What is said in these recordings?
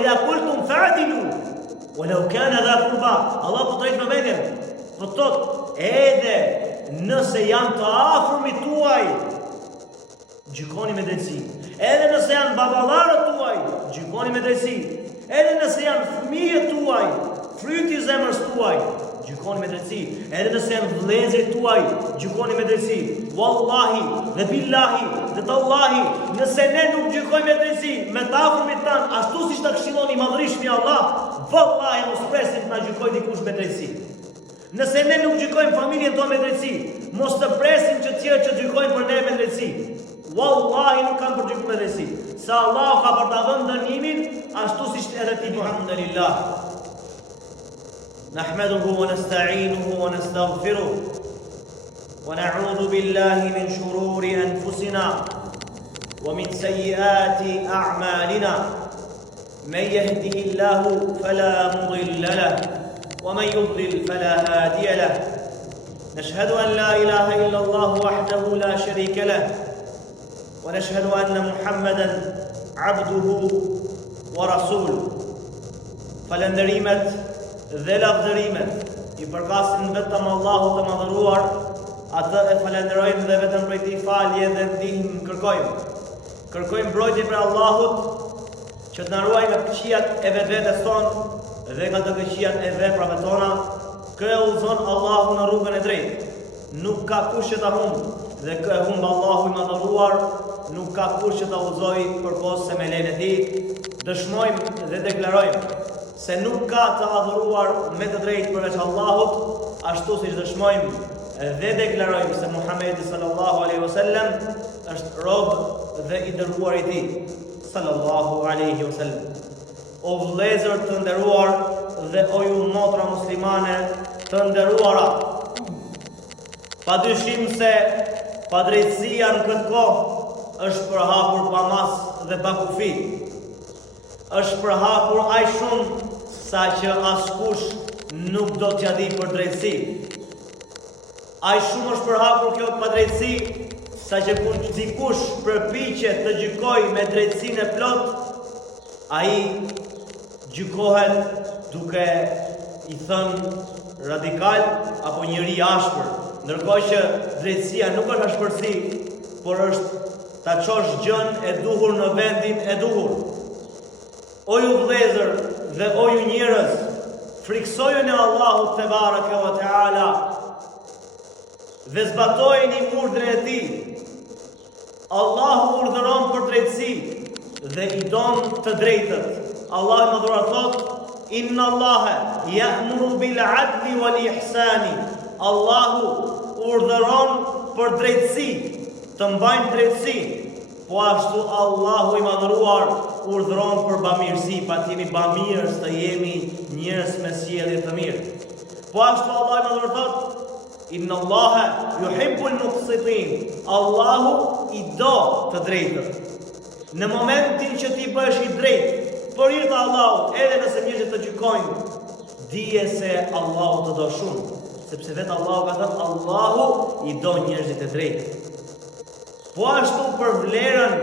idha qultum fa'dilu walau kana dha qurba. Allah po drejt me veten. Po thot, edhe nëse janë të afërmit tuaj, gjykoni me drejtësi. Edhe nëse janë baballarët tuaj, gjykoni me drejtësi. Edhe nëse janë fëmijët tuaj, fryti i zemrës tuaj, gjykoni me drejtësi. Edhe nëse janë vëllezërit tuaj, gjykoni me drejtësi. Wallahi, dhe billahi, dhe tallahi, nëse ne nuk gjykojmë me drejtësi, me të afërmit tan, ashtu siç ta këshillon i madhrishmi Allah, wallahi mos presim të na gjykojë dikush me drejtësi. Nëse ne nuk gjykojmë familjen tonë me drejtësi, mos të presim që tjerë që gjykojnë për ne me drejtësi. Wallahi nuk kanë për gjykim me drejtësi. Se Allah ka për ta dhënë dënimin ashtu siç edhe ti. Alhamdulillah. Nahmaduhu wa nasta'inuhu wa nastaghfiruh. ونعوذ بالله من شرور أنفسنا ومن سيئات أعمالنا من يهده الله فلا مضل له ومن يضلل فلا هادي له نشهد أن لا إله إلا الله وحده لا شريك له ونشهد أن محمدا عبده ورسوله falënderimet dhe lavdërimet i përkasin vetëm Allahut të madhëruar. Atë e falenderojmë dhe vetëm prej tij falje dhe ndihmë kërkojmë. Kërkojmë mbrojtje për Allahut që të na ruajë nga këqijat e vetvetes tonë dhe nga të këqijat e veprave tona. Kë e udhëzon Allahu në rrugën e drejtë. Nuk ka kush që ta humbë dhe kë e humb Allahu i madhëruar, nuk ka kush që ta udhëzojë përposë me lejen e tij. Dëshmojmë dhe deklarojmë se nuk ka të adhuruar me të drejtë përveç Allahut, ashtu siç dëshmojmë dhe deklarojmë se Muhamedi sallallahu alaihi wasallam është rob dhe i dërguar i tij sallallahu alaihi wasallam. O vëllezër të nderuar dhe o ju motra muslimane të nderuara, padyshim se padrejtësia në këtë kohë është përhapur pa mas dhe pa kufi. Është përhapur aq shumë sa që askush nuk do t'ja di për drejtësi. Aq shumë është përhapur kjo padrejtësi sa që kur dikush përpiqet të gjykojë me drejtësinë e plot, ai gjykohet duke i thënë radikal apo njëri ashpër, ndërkohë që drejtësia nuk është ashpërsi, por është ta çosh gjën e duhur në vendin e duhur. O ju vëllezër dhe o ju njerëz, friksojeni Allahut te bareke ve teala dhe zbatojeni urdhrin e tij. Allahu urdhëron për drejtësi dhe i don të drejtët. Allah më dhuron thot: Inna Allaha ya'muru bil 'adli wal ihsani. Allahu urdhëron për drejtësi, të mbajnë drejtësi. Po ashtu Allahu i madhëruar urdhëron për bamirësi, pa të jemi bamirës, të jemi njerëz me sjellje të mirë. Po ashtu Allahu i madhëruar thot: Inna Allaha yuhibbul muqsitin. Allahu i do të drejtët. Në momentin që ti bëhesh i drejtë, për hir të Allahut, edhe nëse njerëzit të gjykojnë, dije se Allahu të do shumë, sepse vetë Allahu ka thënë Allahu i do njerëzit e drejtë. Po ashtu për vlerën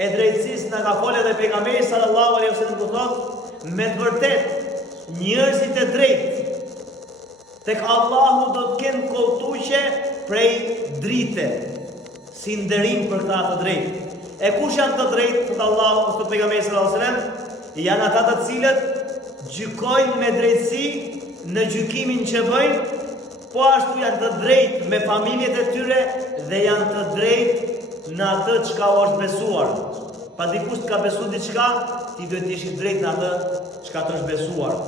e drejtësisë na ka folë edhe pejgamberi sallallahu alaihi wasallam ku thotë, me të vërtetë njerëzit e drejtë tek Allahu do të kenë kolltuqe prej drite, si nderim për këta të drejtë. E kush janë të drejtë për Allahu ose pejgamberi sallallahu alaihi wasallam? Janë ata të cilët gjykojnë me drejtësi në gjykimin që bëjnë, po ashtu janë të drejtë me familjet e tyre dhe janë të drejtë në atë çka është besuar. Pa dikush të ka besuar diçka, ti duhet të jesh i drejtë në atë çka të është besuar.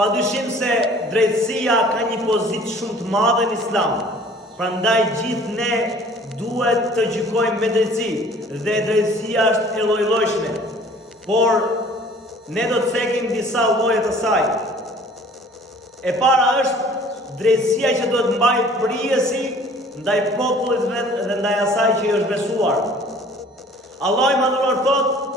Padyshim se drejtësia ka një pozitë shumë të madhe në Islam. Prandaj gjithë ne duhet të gjykojmë me drejtësi dhe drejtësia është e lloj-llojshme. Por ne do të cekim disa lloje të saj. E para është drejtësia që duhet mbajë prijesi ndaj popullit vet dhe ndaj asaj që i është besuar. Allah i madhëruar thot: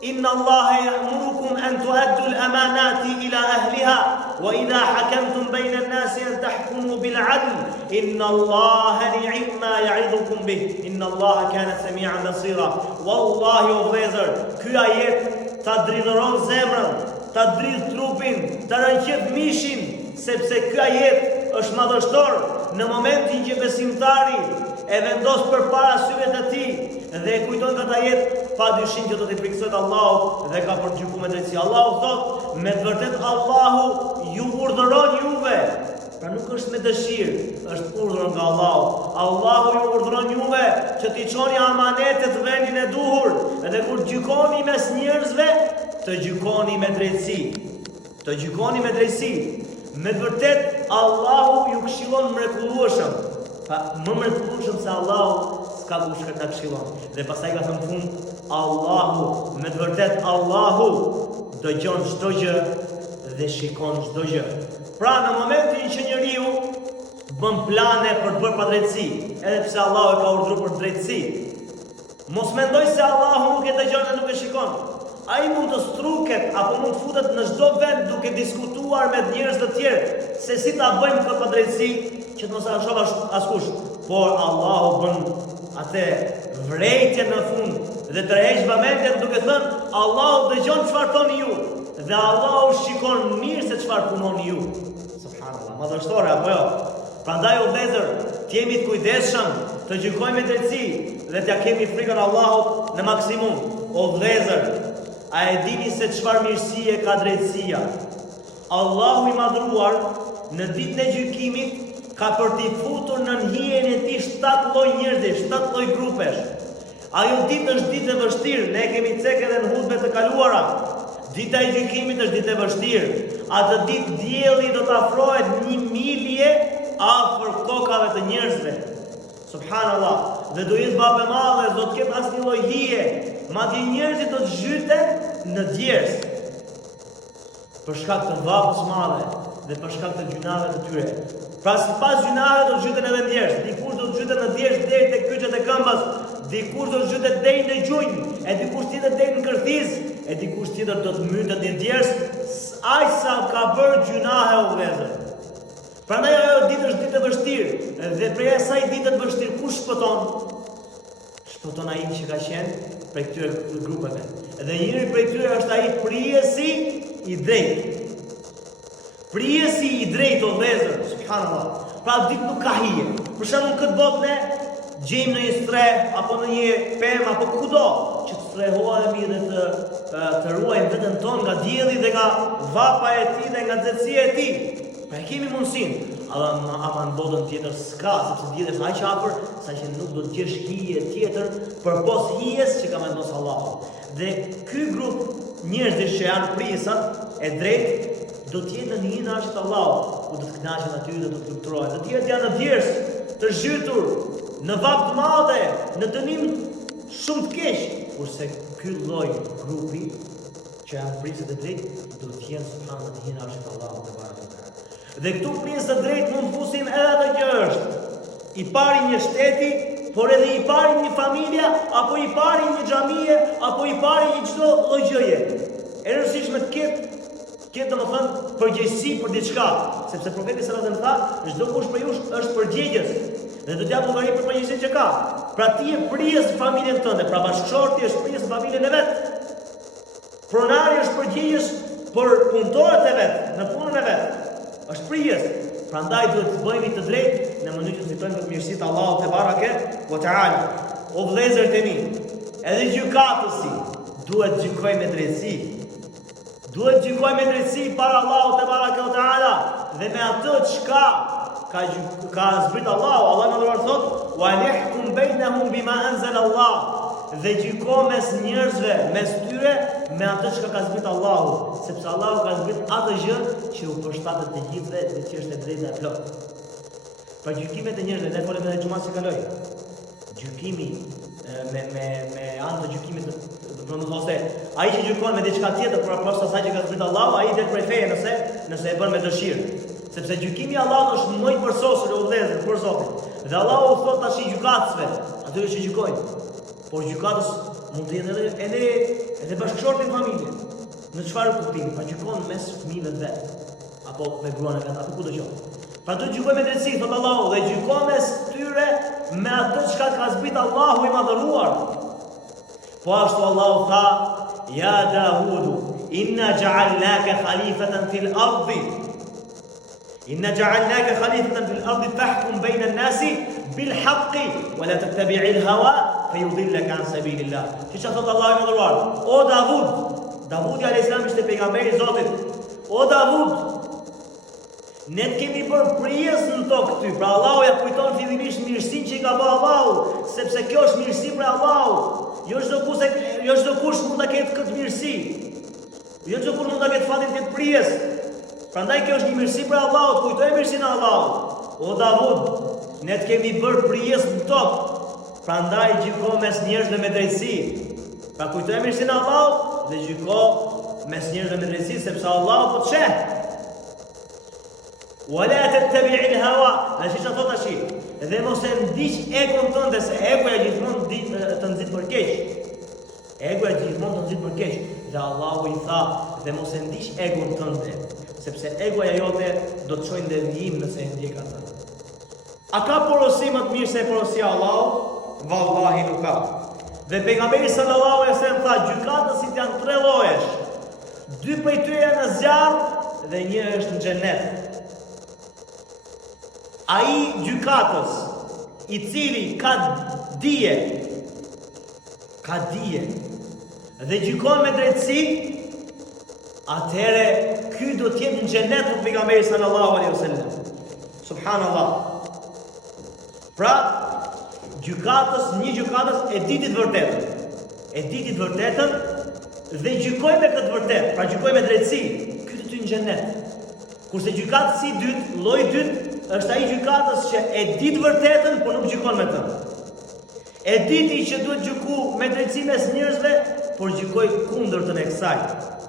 Inna Allaha ya'murukum an tu'addu al-amanati ila ahliha wa idha hakamtum bayna an-nasi an tahkumu bil 'adl inna Allaha ni'ma ya'idukum bih inna Allaha kana sami'an basira. Wallahi o vëllezër, ky ajet ta dridhëron zemrën, ta dridh trupin, ta rënqet mishin, sepse ky ajet është madhështor në momentin që besimtari e vendos përpara syve të tij dhe e kujton këtë ajet, padyshim që do t'i friksohet Allahut dhe ka për të gjykuar me drejtësi. Allahu thot, me të vërtet Allahu ju urdhëron juve. Pra nuk është me dëshirë, është urdhër nga Allahu. Allahu ju urdhëron juve që t'i çoni amanetet në vendin e duhur, dhe kur gjykoni mes njerëzve, të gjykoni me drejtësi. Të gjykoni me drejtësi. Me të vërtet Allahu ju këshillon mrekullueshëm. Pa më mrekullueshëm se Allahu s'ka kush që ta këshillon. Dhe pastaj ka thënë fund, Allahu, me të vërtet Allahu dëgjon çdo gjë dhe shikon çdo gjë. Pra në momentin që njeriu bën plane për të bërë padrejtësi, edhe pse Allahu e ka urdhëruar për drejtësi, mos mendoj se Allahu nuk e dëgjon dhe nuk e shikon. Ai mund të struket apo mund të futet në çdo vend duke diskutuar me njerëz të tjerë se si ta bëjmë këtë padrejtësi që të mos e shoh askush, por Allahu bën atë vrejtje në fund dhe tërheq vëmendjen duke thënë Allahu dëgjon çfarë thoni ju dhe Allahu shikon mirë se çfarë punoni ju. Subhanallahu, madhështore apo jo? Prandaj o vëllezër, të jemi të kujdesshëm, të gjykojmë me drejtësi dhe t'ja kemi frikën Allahut në maksimum. O vëllezër, a e dini se çfarë mirësie ka drejtësia? Allahu i madhruar në ditën e gjykimit ka për t'i futur në hijen e tij 7 lloj njerëzish, 7 lloj grupesh. Ajo ditë është ditë e vështirë, ne kemi cekë edhe në hutbet të kaluara. Dita e gjykimit është ditë e vështirë. Atë ditë dielli do të afrohet 1 milje afër kokave të njerëzve. Subhanallah, dhe do jetë babë e madhe, do të ketë asnjë lloj hije, madje njerëzit do të zhyten në djers për shkak të vapës madhe dhe për shkak të gjunave të tyre. Pra sipas gjunave do të zhyten edhe në djers. Dikush do të zhytet në djers deri tek kyçet e këmbës, dikush do të zhytet deri në gjunjë, e dikush tjetër deri në kërthis, e dikush tjetër do të mytet në djers, aq sa ka bërë gjunahe o vëllezër. Prandaj ajo ditë është ditë e vështirë dhe prej asaj ditë të vështirë kush shpëton? Shpëton ai që ka qenë prej këtyre grupeve. Dhe njëri prej tyre është ai prijesi i drejtë. Prijesi i drejtë o vëllezër, subhanallahu. Pra ditë nuk ka hije. Për shembull këtë botë ne gjejmë në një streh apo në një pemë apo kudo që të strehohemi dhe të ruajmë veten tonë nga dielli dhe nga vapa e tij dhe nga nxehtësia e tij. Pra e kemi mundësinë, ama në botën tjetër s'ka, sepse dielli është aq afër sa që nuk do të gjesh hije tjetër përpos hijes që ka vendosur Allahu. Dhe ky grup njerëzish që janë prisat e drejtë do të jetë në hijen e arshit të Allahut, ku do të kënaqen aty dhe do të fluturojnë. Do të jetë janë në djers të zhytur në vap të madhe, në dënim shumë të keq, kurse ky lloj grupi që janë prisat e drejtë do të jenë subhanallahu në hijen e arshit të Allahut te barekuhu. Dhe këtu prisat e drejtë mund të fusim edhe atë që është i pari një shteti, por edhe i pari një familje, apo i pari një xhamie, apo i pari një çdo lloj gjëje. E rëndësishme të ketë domethënë përgjegjësi për diçka, sepse profeti sallallahu alajhi wasallam tha, çdo kush për ju është përgjegjës dhe do t'jap llogari për përgjegjësinë që ka. Pra ti e prijes familjen tënde, pra bashkëshorti është prijes familjen e vet. Pronari është përgjegjës për punëtorët e vet, në punën e vet. Është prijes. Prandaj duhet të bëhemi të drejtë në mënyrë që të fitojmë të mirësitë të Allahut te bareke ve teala. O vëllezërit e mi, edhe gjykatësi duhet gjykojë me drejtësi. Duhet gjykojë me drejtësi para Allahut te bareke ve teala dhe me atë çka ka zbrit Allahu. Allah më dhuron thot: "Wa nahkum bainahum bima anzala Allah." Dhe gjyko mes njerëzve, mes tyre me atë që ka zbrit Allahu, sepse Allahu ka zbrit atë gjë që u përshtatet të gjithëve dhe që është e drejtë e plot. Pra gjykimet e njerëzve, ne folëm edhe xhumas që kaloi. Gjykimi me anë të gjykimit të ose ai që gjykon me diçka tjetër por pas asaj që ka zbrit Allahu, ai del prej feje nëse e bën me dëshirë. Sepse gjykimi i Allahut është më i përsosur o vëllezër për Zotin. Dhe Allahu u thot tash i gjykatësve, atyre që gjykojnë. Por gjykatës mund të jenë edhe bashkëshorti në familje. Në çfarë kuptimi? Pa gjykon mes fëmijëve vet, apo me gruan e vet, apo kudo qoftë. Pra do gjykoj me drejtësi, thot Allahu, dhe gjykon mes tyre me atë çka ka zbrit Allahu i madhëruar. Po ashtu Allahu tha: Ja Davudu, inna ja'alnaka khalifatan fil ardi. Inna ja'alnaka khalifatan fil ardi fahkum bayna an-nasi bil haqqi wa la tattabi'il hawa fayudillaka an sabilillah. Që thot Allahu i mëdhur, o Davudi alayhis salam ishte pejgamberi i Zotit. O Davud, ne të kemi bërë prijes në tokë ty. Pra Allahu ja kujton fillimisht mirësinë që i ka bërë Allahu, sepse kjo është mirësi për Allahu. Jo çdo kush mund ta ketë këtë mirësi. Jo çdo kush mund ta ketë fatin këtë prijes. Prandaj kjo është një mirësi për Allahu, kujtoj mirësinë e Allahut. O Davud, ne të kemi bërë prijes në tokë. Prandaj gjyko mes njerëzve me drejtësi. Pra kujtoj mirësinë e Allahut dhe gjyko mes njerëzve me drejtësi, sepse Allahu po të sheh. Wala tattabi'il hawa, a shi thot tash, dhe mos e ndiq egon tënde, se egoja gjithmonë të nxit për keq. Egoja gjithmonë të nxit për keq. Dhe Allahu i tha, dhe mos e ndiq egon tënde, sepse egoja jote do të çojë devijim nëse e ndjek atë. A ka porosi më të mirë se porosia e Allahut? Vallahi nuk ka. Dhe pejgamberi sallallahu alaihi wasallam tha, gjykatësit janë 3 llojesh. 2 prej tyre janë në zjarr dhe 1 është në xhenet. Ai gjykatës i cili ka dije dhe gjykon me drejtësi, atëherë ky do të jetë në xhenet me pejgamberin sallallahu alaihi wasallam. Subhanallah. Pra, një gjykatës e di të vërtetën, dhe gjykoj me këtë vërtet, pra gjykoj me drejtësi, ky do të jetë në xhenet. Kurse gjykatësi i dytë, lloji i dytë, është ai gjykatës që e di të vërtetën, por nuk gjykon me të. E diti që duhet gjyku me drejtësi mes njerëzve, por gjykoj kundërtën e kësaj.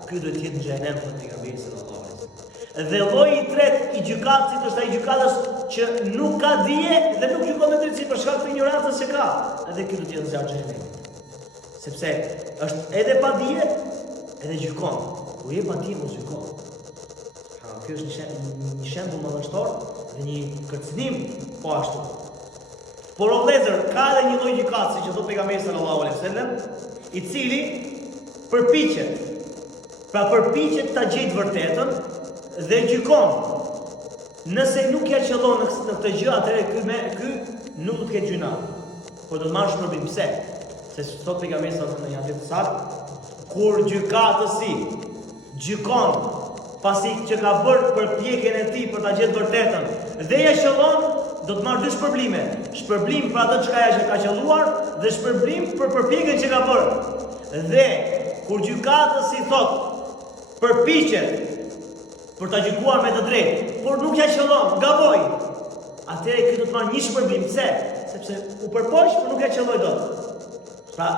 Ky duhet të jetë në xhenem për pejgamberin sallallahu alaihi wasallam. Dhe lloji i tretë i gjykatësit është ai gjykatës që nuk ka dije dhe nuk gjykon me drejtësi për shkak të ignorancës që ka. Edhe ky do të jetë në xhenem. Sepse është edhe pa dije, edhe gjykon. Ku je pa dije mos gjykon. Kjo është një shembull madhështor dhe një kërcënim po ashtu. Por o vëllezër, ka edhe një lloj gjykatësi që thot pejgamberi sallallahu alaihi wasallam, i cili përpiqet ta gjejë vërtetën dhe gjykon. Nëse nuk ja qellon në këtë gjë, atëherë ky nuk do të ketë gjuna, por do të marrë shpërblim. Pse? Se thot pejgamberi sallallahu alaihi wasallam në hadith saktë, kur gjykatësi gjykon pasi që ka bërë përpjekjen e tij për ta gjetur vërtetën dhe ja qellon, do të marrë 2 shpërblime. Shpërblim për atë çka ja ka qelluar dhe shpërblim për përpjekjen që ka bërë. Dhe kur gjykatësi thot përpiqet për ta gjykuar me të drejtë, por nuk ja qellon, gaboi, atëherë ky do të marrë një shpërblim. Pse? Sepse u përpoq, por nuk ja qelloi dot. Pra,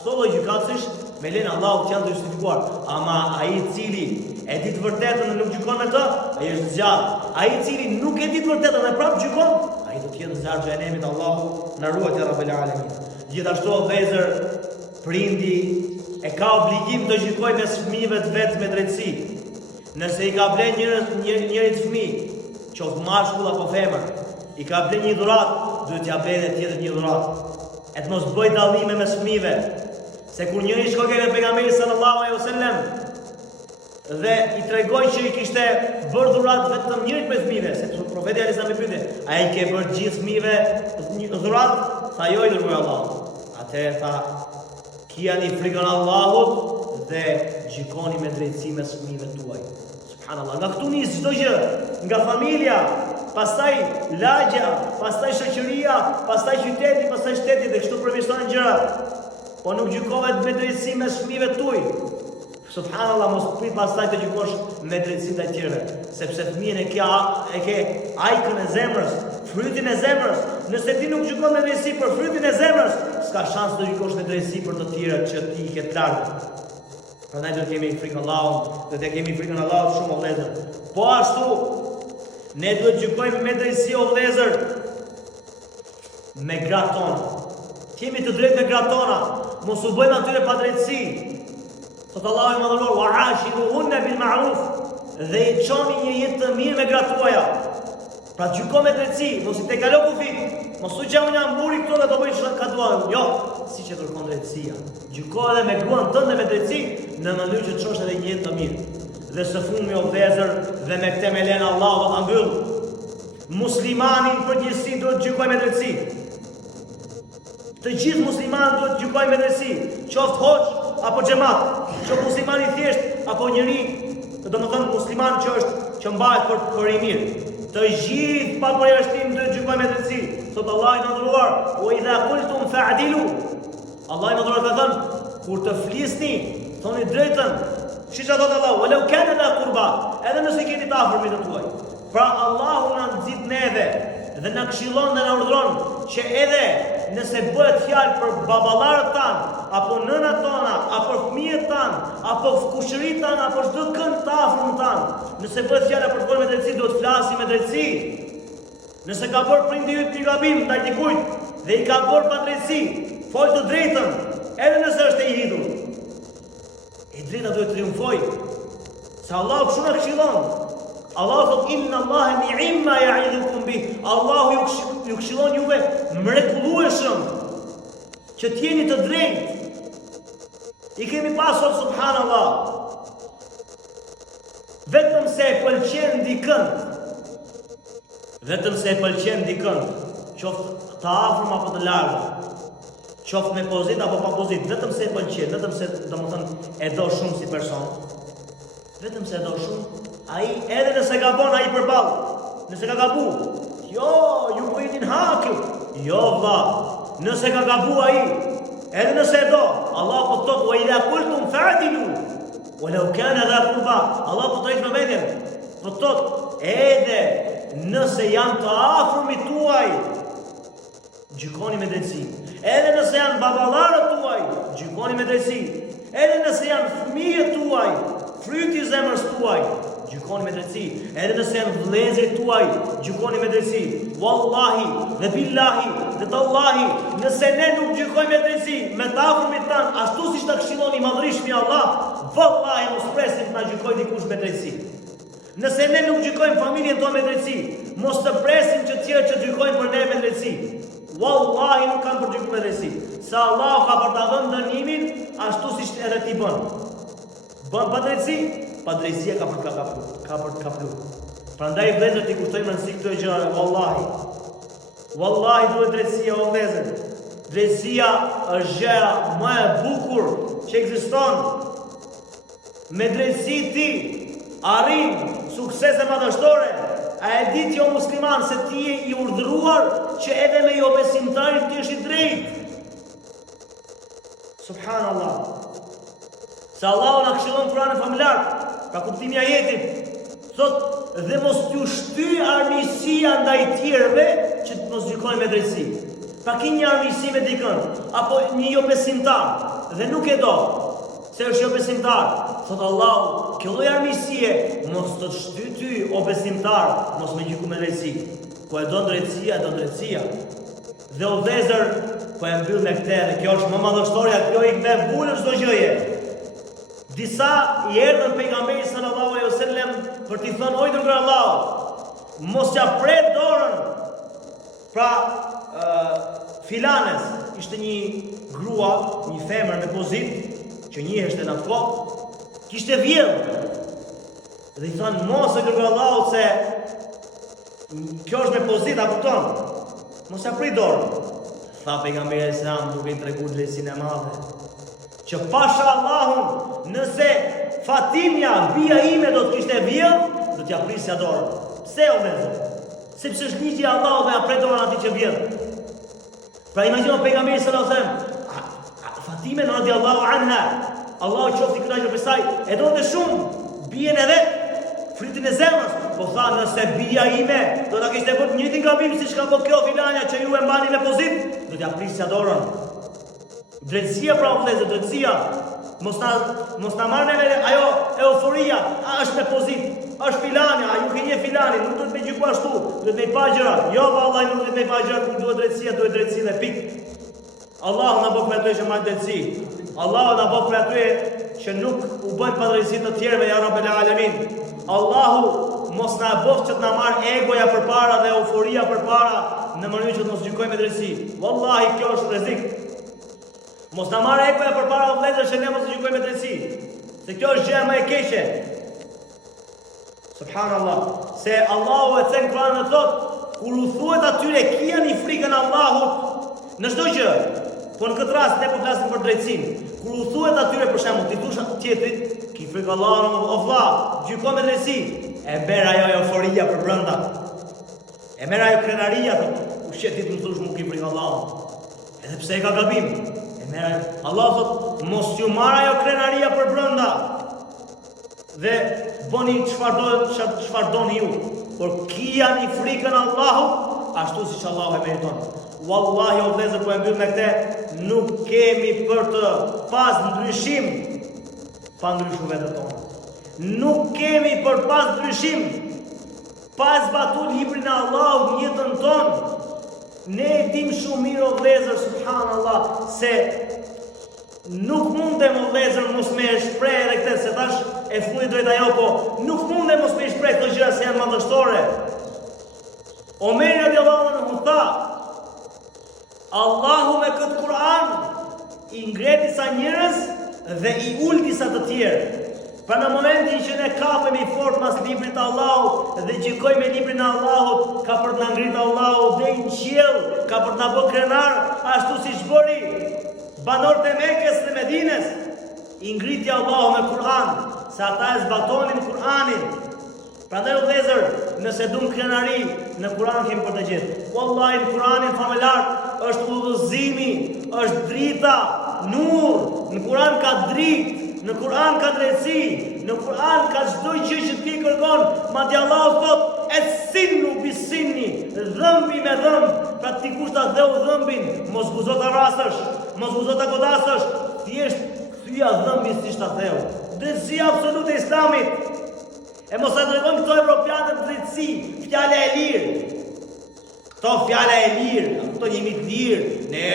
çdo lloj gjykatësh me lenë Allahut janë të justifikuar, ama ai i cili e di të vërtetën dhe nuk gjykon me të, ai është zjarr. Ai i cili nuk e di të vërtetën dhe prapë gjykon, ai do të jetë në zjarr xhenemit. Allahu na ruaj ya rabbel alamin. Gjithashtu vëllezër, prindi e ka obligim të gjykojë mes fëmijëve të vet me drejtësi. Nëse i ka bler njëri fëmijë, qoftë mashkull apo femër, i ka bler një dhuratë, duhet t'ia blejë edhe tjetër një dhuratë. E të mos bëj dallime mes fëmijëve. Se kur njëri shkoi te pejgamberi sallallahu alaihi wasallam dhe i tregoi që i kishte bërë dhuratë vetëm njërit prej fëmijëve, sepse profeti alaihi salam e pyeti, a i ke bërë gjithë fëmijëve një dhuratë? Tha jo, i dërgoi Allahu. Atëherë tha, kijani frikën Allahut dhe gjykoni me drejtësi mes fëmijëve tuaj. Subhanallah, nga këtu nis çdo gjë, nga familja, pastaj lagja, pastaj shoqëria, pastaj qyteti, pastaj shteti dhe kështu përmirësohen gjërat. Po nuk gjykove me drejtësi mes fëmijëve tuaj. Subhanallah, mos prit pastaj të gjykosh me drejtësi ndaj tjerëve, sepse fëmijën e ke ajkën e zemrës, frytin e zemrës. Nëse ti nuk gjykon me drejtësi për frytin e zemrës, s'ka shans të gjykosh me drejtësi për të tjerët që ti i ke të largët. Prandaj do të kemi frikën Allahut, do të kemi frikën Allahut shumë o vëllezër. Po ashtu, ne duhet gjykojmë me drejtësi o vëllezër me gratë tona. Kemi të drejtë me gratë tona, mos u bëjmë atyre pa drejtësi. Thot Allahu i madhëruar, wa'ashiruhunna bil ma'ruf, dhe i çoni një jetë të mirë me gratë tuaja. Pra gjyko me drejtësi, mos i te kalo kufit. Mos u që unë jam buri këto dhe do bëj çfarë ka duan. Jo, siç e kërkon drejtësia. Gjyko edhe me gruan tënde me drejtësi në mënyrë që të çosh edhe një jetë të mirë. Dhe së fundmi o vëllezër, dhe me këtë me lenë Allahu do ta mbyll. Muslimanin përgjithësi duhet të gjykojë me drejtësi. Të gjithë muslimanët duhet të gjykojnë me drejtësi, qoftë hoxh apo xhamat, qoftë musliman i thjesht apo njëri, domethënë musliman që mbahet për i mirë. Të gjithë pa përjashtim duhet të gjykojnë me drejtësi. Thot Allahu i mëdhëruar: "Wa idha qultum fa'dilu." Allahu i mëdhëruar ka thënë, kur të flisni, thoni drejtën. Siç thot Allahu: "Walau kana dha qurba", edhe nëse keni të afërmit të tuaj. Pra Allahu na nxit neve dhe na këshillon dhe na urdhëron që edhe nëse bëhet fjalë për baballarët tanë, apo nënat tona, apo fëmijët tanë, apo kushërit tanë, apo çdo kënd të afërm tanë, nëse bëhet fjalë për të bërë me drejtësi, duhet të flasim me drejtësi. Nëse ka bërë prindi yt një gabim ndaj dikujt dhe i ka bërë pa drejtësi, fol të drejtën, edhe nëse është e hidhur. E drejta duhet të triumfojë. Se Allahu kështu na këshillon. Allahu thot: "Inna Allaha ni'ma ya'idhukum bih." Allahu ju këshillon juve mrekullueshëm që t'jeni të drejtë. I kemi pasur subhanallahu. Vetëm se e pëlqen dikën, qoftë të afërm apo të largët, qoftë me pozitë apo pa pozitë, vetëm se e pëlqen, vetëm se domethënë e do shumë si person. Vetëm se e do shumë, ai edhe nëse gabon ai përball. Nëse ka gabu, jo, ju po jeni hakë. Jo valla, nëse ka gabu ai, edhe nëse e do, Allah po thot: "Wa idha qultum fa'dilu." Walau kana dha qurba. Allah po drejt me vendin. Po thot, edhe nëse janë të afërmit tuaj, gjykoni me drejtësi. Edhe nëse janë baballarët tuaj, gjykoni me drejtësi. Edhe nëse janë fëmijët tuaj, fryti i zemrës tuaj, gjykoni me drejtësi. Edhe nëse janë vëllezërit tuaj, gjykoni me drejtësi. Wallahi dhe billahi dhe tallahi, nëse ne nuk gjykojmë me drejtësi me të afërmit tan, ashtu siç ta këshillon i madhrishmi Allah, wallahi mos presim të na gjykojë dikush me drejtësi. Nëse ne nuk gjykojmë familjen tonë me drejtësi, mos të presim që të tjerë që gjykojnë për ne me drejtësi. Wallahi nuk kanë për gjykuar me drejtësi. Se Allah ka për ta dhënë dënimin ashtu siç edhe ti bën. Bën pa drejtësi, pa drejtësia ka për të kaplu. Prandaj vëllezër ti kushtojmë rëndësi këto gjëra, wallahi. Wallahi duhet drejtësia o vëllezër. Drejtësia është gjëja më e bukur që ekziston. Me drejtësi ti arrin suksese madhështore. A e ditë jo musliman se ti je i urdhëruar që edhe me jo besimtarit ti jesh i drejtë. Subhanallah. Se Allahu na këshillon Kur'anin familjar, ka kuptimi i ajetit. Thot: "Dhe mos t'ju shty armiqësia ndaj tjerëve që të mos gjykojnë me drejtësi." Pa ki një armiqësi me dikën, apo një jo besimtar dhe nuk e do, se është jo besimtar. Thot Allahu, kjo lloj armiqësie mos të shty ty o besimtar, mos me gjyku me drejtësi. Ku e don drejtësia, do drejtësia. Dhe o vëllezër, po e mbyll me këtë, dhe kjo është më madhështoria, kjo i me vulë çdo gjëje. Disa i erdhën pejgamberit sallallahu alaihi wasallam për t'i thënë: "O i dërguar Allahu, mos ja pret dorën." Pra, filanes ishte një grua, një femër me pozitë që njiheshte në atë kohë, kishte vjedhur. Dhe i thënë: "Mos e dërguar Allahu, se kjo është me pozitë, apo ton. Mos ja prit dorën." Tha pejgamberi sallallahu duke i treguar drejtsinë e madhe, që pasha Allahun, nëse Fatimja, bia ime, do të kishte vjedhur, do t'ja prisja dorën. Pse o vëllezër? Sepse është ligji i Allahut dhe ja pret dorën atij që vjedh. Pra imagjino pejgamberi sallallahu alajhi wasallam, Fatime radiallahu anha, Allahu qoftë i kënaqur për saj, e donte shumë bien e vet, fritin e zemrës, po tha: "Nëse bia ime do ta kishte bërë një njëjtin gabim siç ka bërë kjo filania që ju e mbani me pozitë, do t'ja prisja dorën." Drejtësia pra vëllezër, drejtësia. Mos na marrë neve ajo euforia, është me pozitë, është filani, a ju keni filani, nuk duhet me gjyku ashtu, duhet me pa gjëra. Jo vallahi nuk duhet me pa gjëra, nuk duhet drejtësia dhe pikë. Allahu na bëj për ato që marrin drejtësi. Allahu na bëj për ato që nuk u bëjnë padrejtësi të tjerëve, ja Rabbel Alamin. Allahu mos na bof që të na marr egoja përpara dhe euforia përpara në mënyrë që të mos gjykojmë me drejtësi. Wallahi kjo është rrezik. Mos na marr egoja përpara vëllezër që ne mos gjykojmë me drejtësi. Se kjo është gjë më e keqe. Subhanallah. Se Allahu e thën Kur'an e thot, kur u thuhet atyre kijani frikën Allahut në çdo gjë. Po në këtë rast ne po flasim për drejtësinë. Kur u thuhet atyre për shembull, ti thosh tjetrit, ki frikë Allahut, o vlla, gjykon me drejtësi. E merr ajo euforia për brenda. E merr ajo krenaria, u shetit më thosh mu ki frikë Allahut. Edhe pse e ka gabim. E merr ajo. Allah thot, mos ju marr ajo krenaria për brenda. Dhe bëni çfarë doni ju. Por kijani frikën Allahut ashtu siç Allahu e meriton. Wallahi o vëllezër, po e mbyll me këtë, nuk kemi për të pas ndryshim pa ndryshuar vetën tonë. Nuk kemi për pas ndryshim pa zbatuar librin e Allahut në jetën tonë. Ne e dim shumë mirë o vëllezër, subhanallahu, se nuk mundem o vëllezër mos me shpreh edhe këtë, se tash e fundit drejt ajo, po nuk mundem mos me shpreh këto gjëra se janë madhështore. Omeri radiallahu anhu tha, Allahu me këtë Kur'an i ngret disa njerëz dhe i ul disa të tjerë. Pra në momentin që ne kapemi fort mas librit të Allahut dhe gjykojmë me librin e Allahut, ka për të na ngritur Allahu dhe në qiell, ka për të na bërë krenar, ashtu siç bëri banorët e Mekës dhe Medinës. I ngriti Allahu me Kur'an, se ata e zbatonin Kur'anin. Prandaj o vëllezër, nëse duam krenari, në Kur'an kemi për të gjithë. Wallahi në Kur'anin familjar është udhëzimi, është drita, nur. Në Kur'an ka dritë, në Kur'an ka drejtësi, në Kur'an ka çdo gjë që ti kërkon. Madje Allahu thot, "Es-sinnu bis-sinni", dhëmbi me dhëmb. Pra ti kush ta dheu dhëmbin, mos guxo ta rasësh, mos guxo ta godasësh, thjesht thyja dhëmbin siç ta theu. Drejtësia absolute e Islamit. E mos e tregojmë këto evropianët drejtësi, fjala e lirë. Këto fjala e lirë, këto jemi të lirë, ne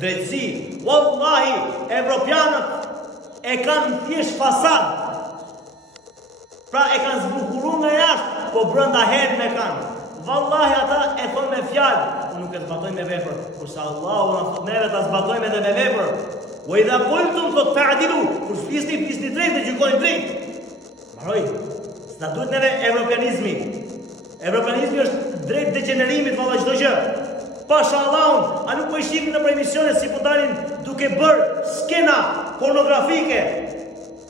drejtësi. Wallahi, evropianët e kanë thjesht fasad. Pra e kanë zbukuruar nga jashtë, po brenda herën e kanë. Wallahi ata e thonë me fjalë, nuk e zbatojnë me vepër. Kurse Allahu na thot neve ta zbatojmë edhe me vepër. Wa idha qultum fata'dilu, kur flisni drejt dhe gjykoni drejt. Mbaroj. S'na duhet neve evropianizmi. Evropianizmi është drejt degenerimit valla çdo gjë. Pasha Allahun, a nuk po i shihni në emisione si po dalin duke bërë skena pornografike?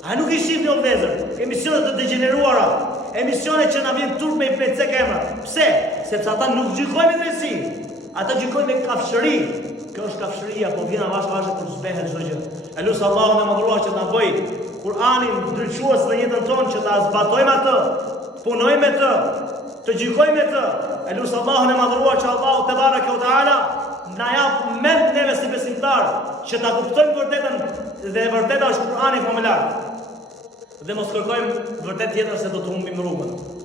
A nuk i shihni o vëllezër? Emisione të degeneruara, emisione që na vjen turp me PC kamera. Pse? Sepse ata nuk gjykojnë me drejtësi. Ata gjykojnë me kafshëri. Kjo është kafshëria, po vjen avash kur zbehet çdo gjë. Elus Allahu na mëdhuroj që ta bëj Kur'anin ndriçues në jetën tonë, që ta zbatojmë atë, punojmë me të, të gjykojmë me të. Elus Allahun e madhruar që Allahu te bareke ve teala na jap mend neve si besimtar, që ta kuptojmë vërtetën, dhe vërteta është Kur'ani familjar. Dhe mos kërkojmë vërtet tjetër se do të humbim rrugën.